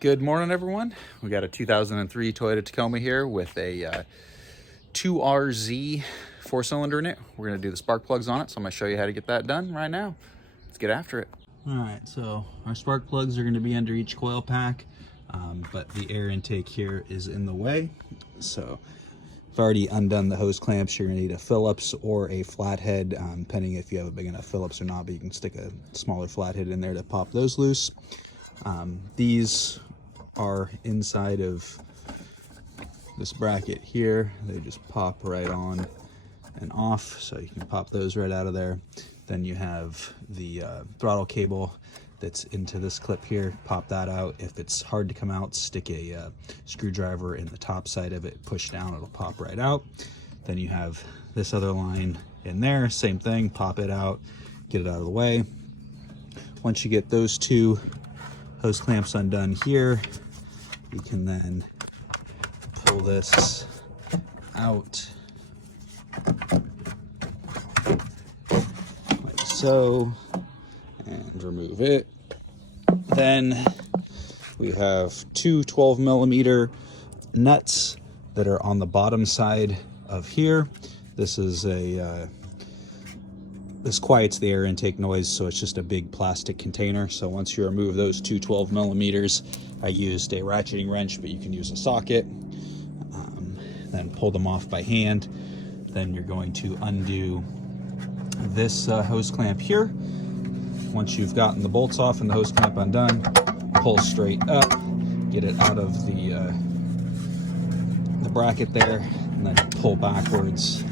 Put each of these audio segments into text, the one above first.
Good morning, everyone. We got a 2003 Toyota Tacoma here with a 2RZ 4-cylinder in it. We're going to do the spark plugs on it, so I'm going to show you how to get that done right now. Let's get after it. All right, so our spark plugs are going to be under each coil pack, but the air intake here is in the way. So I've already undone the hose clamps. You're going to need a Phillips or a flathead, depending if you have a big enough Phillips or not, but you can stick a smaller flathead in there to pop those loose. These are inside of this bracket here. They just pop right on and off, so you can pop those right out of there. Then you have the throttle cable that's into this clip here. Pop that out. If it's hard to come out, stick a screwdriver in the top side of it, push down, it'll pop right out. Then you have this other line in there, same thing, pop it out, get it out of the way. Once you get those two hose clamps undone here, you can then pull this out like so and remove it. Then we have two 12mm nuts that are on the bottom side of here. This is this quiets the air intake noise, so it's just a big plastic container. So once you remove those two 12mm, I used a ratcheting wrench, but you can use a socket. Then pull them off by hand. Then you're going to undo this hose clamp here. Once you've gotten the bolts off and the hose clamp undone, pull straight up, get it out of the bracket there, and then pull backwards.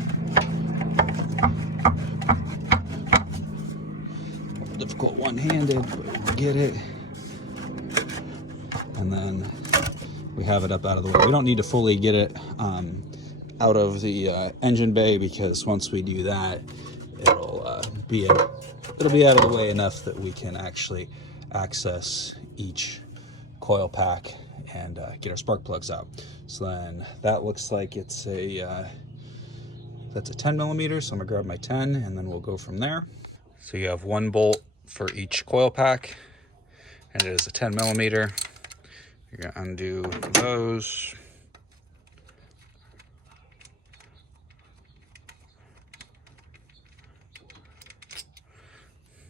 Difficult one-handed, but we'll get it. And then we have it up out of the way. We don't need to fully get it out of the engine bay, because once we do that, it'll be out of the way enough that we can actually access each coil pack and get our spark plugs out. So then that looks like it's that's a 10mm, so I'm gonna grab my 10 and then we'll go from there. So you have one bolt for each coil pack, and it is a 10mm. You're gonna undo those.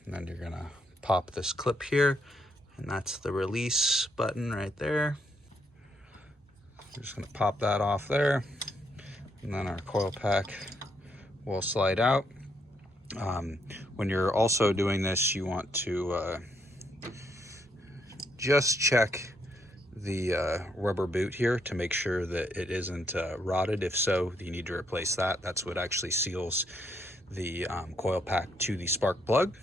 And then you're gonna pop this clip here, and that's the release button right there. We're just gonna pop that off there, and then our coil pack will slide out. When you're also doing this, you want to just check the rubber boot here to make sure that it isn't rotted. If so, you need to replace that. That's what actually seals the coil pack to the spark plug.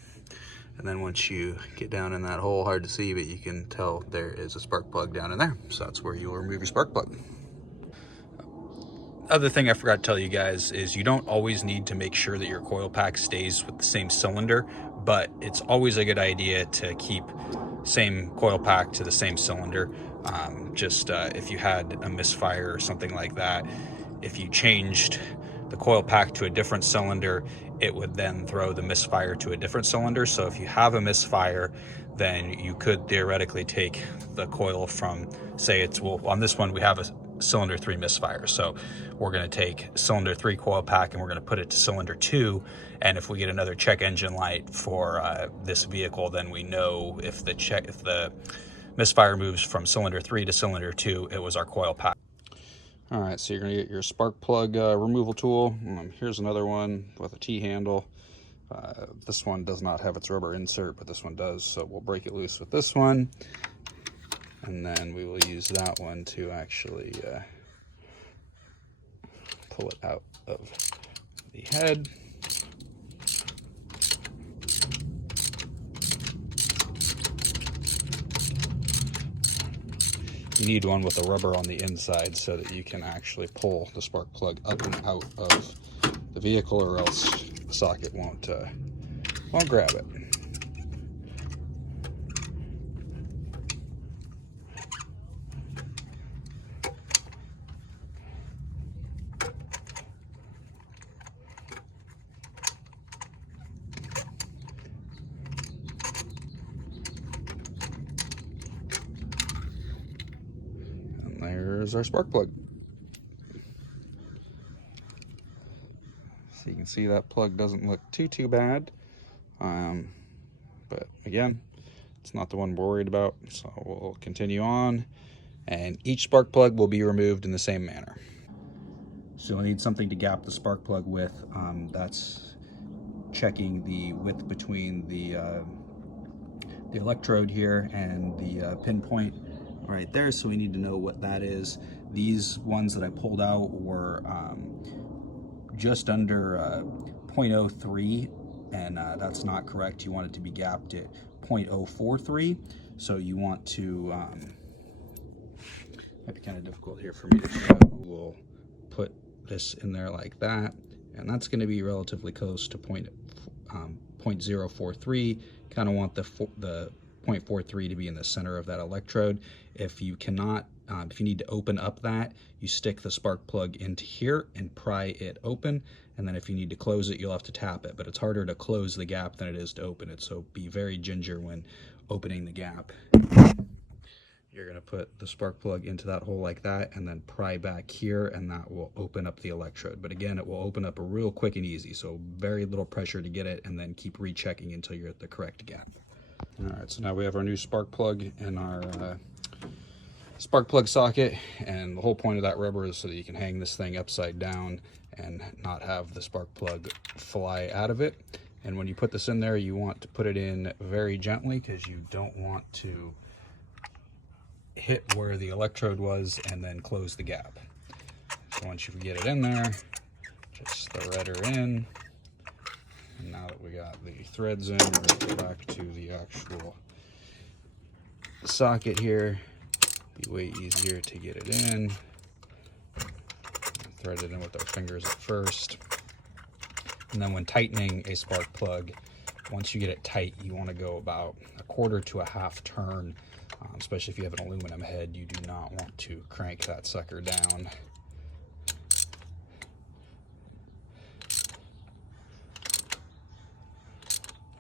And then once you get down in that hole, hard to see, but you can tell there is a spark plug down in there. So that's where you'll remove your spark plug. Other thing I forgot to tell you guys is you don't always need to make sure that your coil pack stays with the same cylinder, but it's always a good idea to keep same coil pack to the same cylinder. If you had a misfire or something like that, if you changed the coil pack to a different cylinder, it would then throw the misfire to a different cylinder. So if you have a misfire, then you could theoretically take the coil from, say on this one we have a cylinder 3 misfire, so we're going to take cylinder 3 coil pack and we're going to put it to cylinder 2, and if we get another check engine light for this vehicle, then we know if the misfire moves from cylinder 3 to cylinder 2, it was our coil pack. All right, so you're going to get your spark plug removal tool. Here's another one with a T-handle. This one does not have its rubber insert, but this one does, so we'll break it loose with this one. And then we will use that one to actually pull it out of the head. You need one with a rubber on the inside so that you can actually pull the spark plug up and out of the vehicle, or else the socket won't grab it. there's our spark plug. So you can see that plug doesn't look too bad. But again, it's not the one we're worried about. So we'll continue on, and each spark plug will be removed in the same manner. So you'll need something to gap the spark plug with. That's checking the width between the electrode here and the pinpoint right there. So we need to know what that is. These ones that I pulled out were just under 0.03, and that's not correct. You want it to be gapped at 0.043. So you want to, might be kind of difficult here for me to show. We'll put this in there like that, and that's going to be relatively close to 0.043. Kind of want the 0.43 to be in the center of that electrode. If you cannot, if you need to open up that, you stick the spark plug into here and pry it open, and then if you need to close it, you'll have to tap it. But it's harder to close the gap than it is to open it, so be very ginger when opening the gap. You're going to put the spark plug into that hole like that, and then pry back here, and that will open up the electrode. But again, it will open up real quick and easy, so very little pressure to get it, and then keep rechecking until you're at the correct gap. All right, so now we have our new spark plug in our spark plug socket, and the whole point of that rubber is so that you can hang this thing upside down and not have the spark plug fly out of it. And when you put this in there, you want to put it in very gently, because you don't want to hit where the electrode was and then close the gap. So once you get it in there, just thread her in. And now that we got the threads in, we're going to go back to the actual socket here. Be way easier to get it in. Thread it in with our fingers at first. And then when tightening a spark plug, once you get it tight, you want to go about 1/4 to a 1/2 turn. Especially if you have an aluminum head, you do not want to crank that sucker down.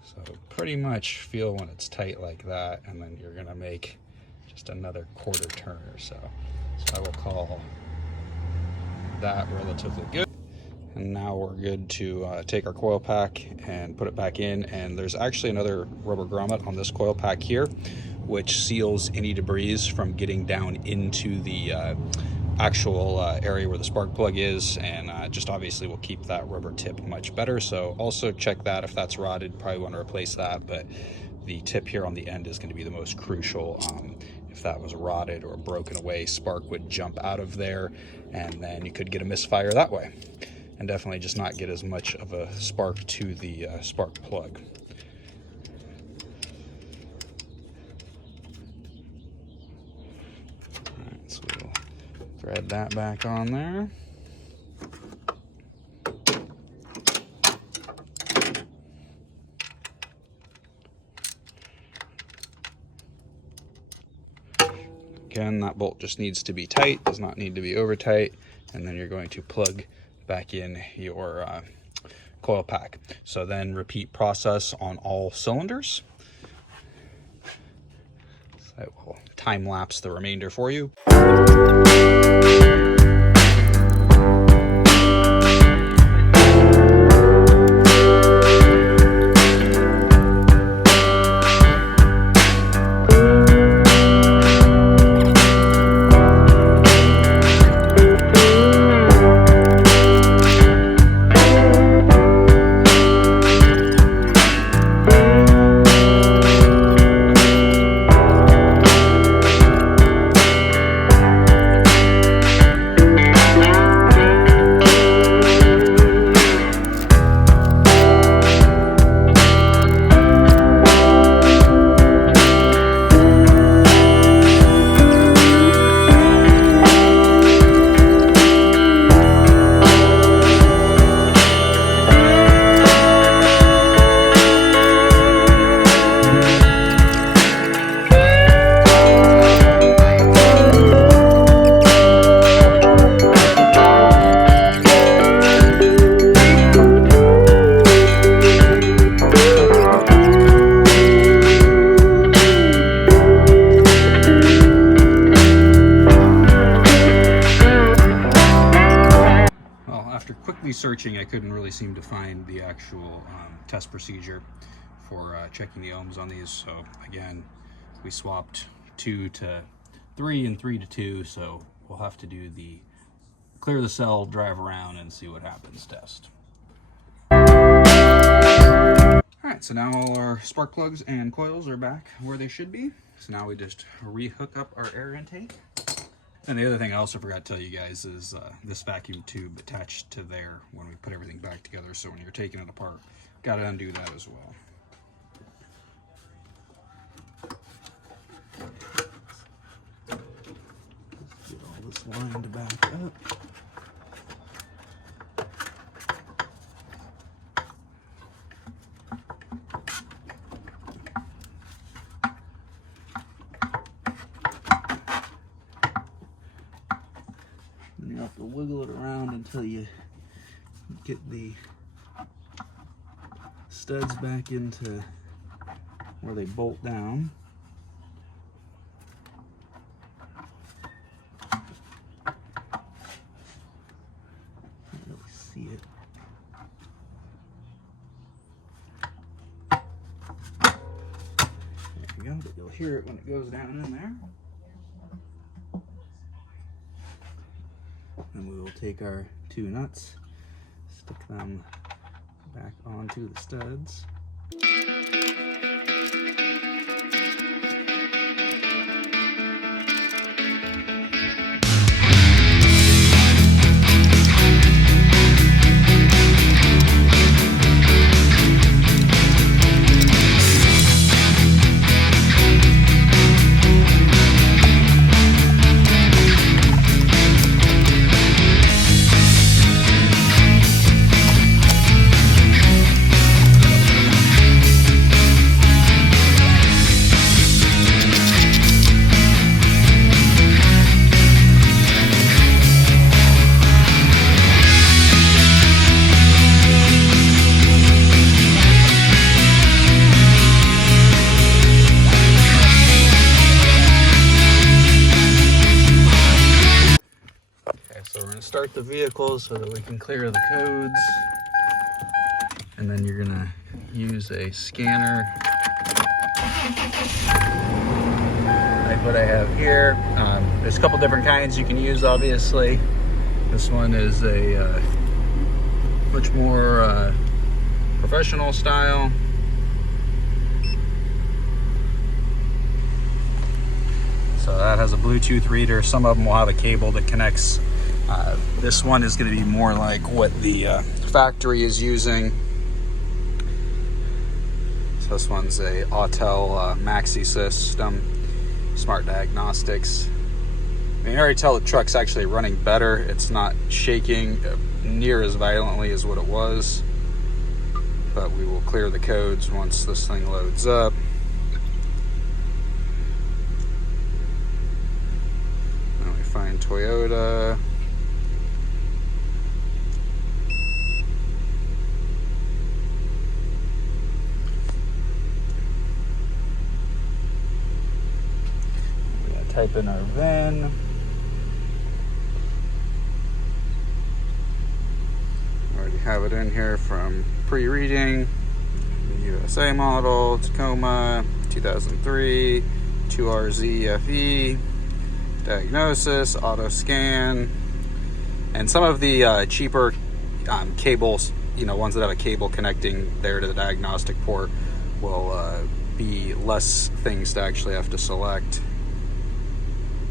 So pretty much feel when it's tight like that, and then you're going to make just another 1/4 turn or so. So I will call that relatively good. And now we're good to take our coil pack and put it back in. And there's actually another rubber grommet on this coil pack here, which seals any debris from getting down into the actual area where the spark plug is, and just obviously will keep that rubber tip much better. So also check that. If that's rotted, probably want to replace that, but the tip here on the end is going to be the most crucial. If that was rotted or broken away, spark would jump out of there, and then you could get a misfire that way, and definitely just not get as much of a spark to the spark plug. Alright, so we'll thread that back on there. Again, that bolt just needs to be tight, does not need to be over tight, and then you're going to plug back in your coil pack. So then repeat process on all cylinders. So I will time lapse the remainder for you. searching, I couldn't really seem to find the actual test procedure for checking the ohms on these. So again, we swapped 2 to 3 and 3 to 2. So we'll have to do the clear the cell, drive around, and see what happens test. All right, so now all our spark plugs and coils are back where they should be. So now we just re-hook up our air intake. And the other thing I also forgot to tell you guys is this vacuum tube attached to there when we put everything back together. So when you're taking it apart, got to undo that as well. Get all this lined back up. You have to wiggle it around until you get the studs back into where they bolt down. Can't really see it. There you go, but you'll hear it when it goes down in there. And we will take our 2 nuts, stick them back onto the studs. So we're going to start the vehicle so that we can clear the codes, and then you're going to use a scanner like what I have here. There's a couple different kinds you can use, obviously. This one is a much more professional style. So that has a Bluetooth reader. Some of them will have a cable that connects. This one is going to be more like what the factory is using. So this one's a Autel Maxi system, smart diagnostics. I mean, I already tell the truck's actually running better. It's not shaking near as violently as what it was, but we will clear the codes once this thing loads up. Now we find Toyota. Type in our VIN. Already have it in here from pre-reading. USA model, Tacoma, 2003, 2RZ FE, diagnosis, auto scan, and some of the cheaper cables, ones that have a cable connecting there to the diagnostic port, will be less things to actually have to select.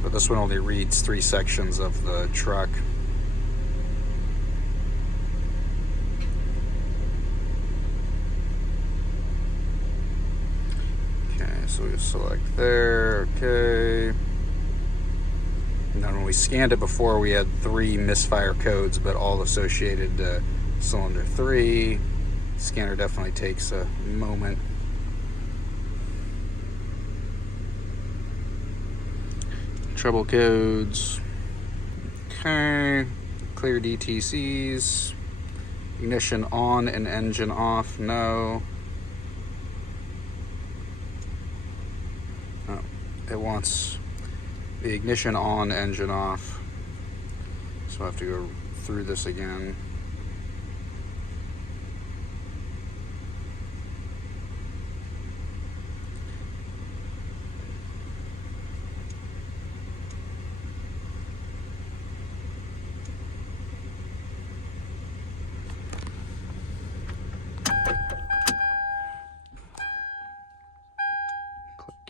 But this one only reads 3 sections of the truck. Okay, so we select there, okay. And then when we scanned it before, we had 3 misfire codes, but all associated to cylinder 3. Scanner definitely takes a moment. Trouble codes. Okay. Clear DTCs. Ignition on and engine off. No. Oh, it wants the ignition on, engine off. So I have to go through this again.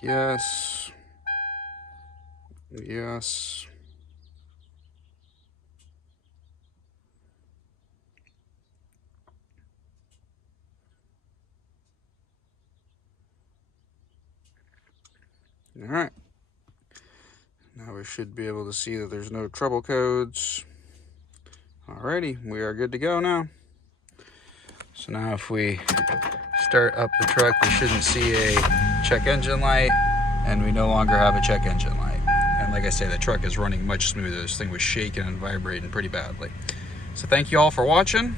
Yes. Yes. All right. Now we should be able to see that there's no trouble codes. Alrighty, we are good to go now. So now if we start up the truck, we shouldn't see a check engine light, and we no longer have a check engine light. And like I say, the truck is running much smoother. This thing was shaking and vibrating pretty badly. So thank you all for watching.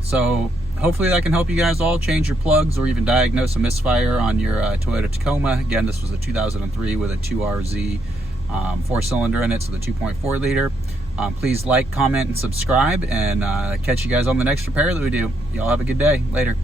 So hopefully that can help you guys all change your plugs or even diagnose a misfire on your Toyota Tacoma. Again, this was a 2003 with a 2RZ 4-cylinder in it, so the 2.4 liter. Please like, comment, and subscribe, and catch you guys on the next repair that we do. Y'all have a good day. Later.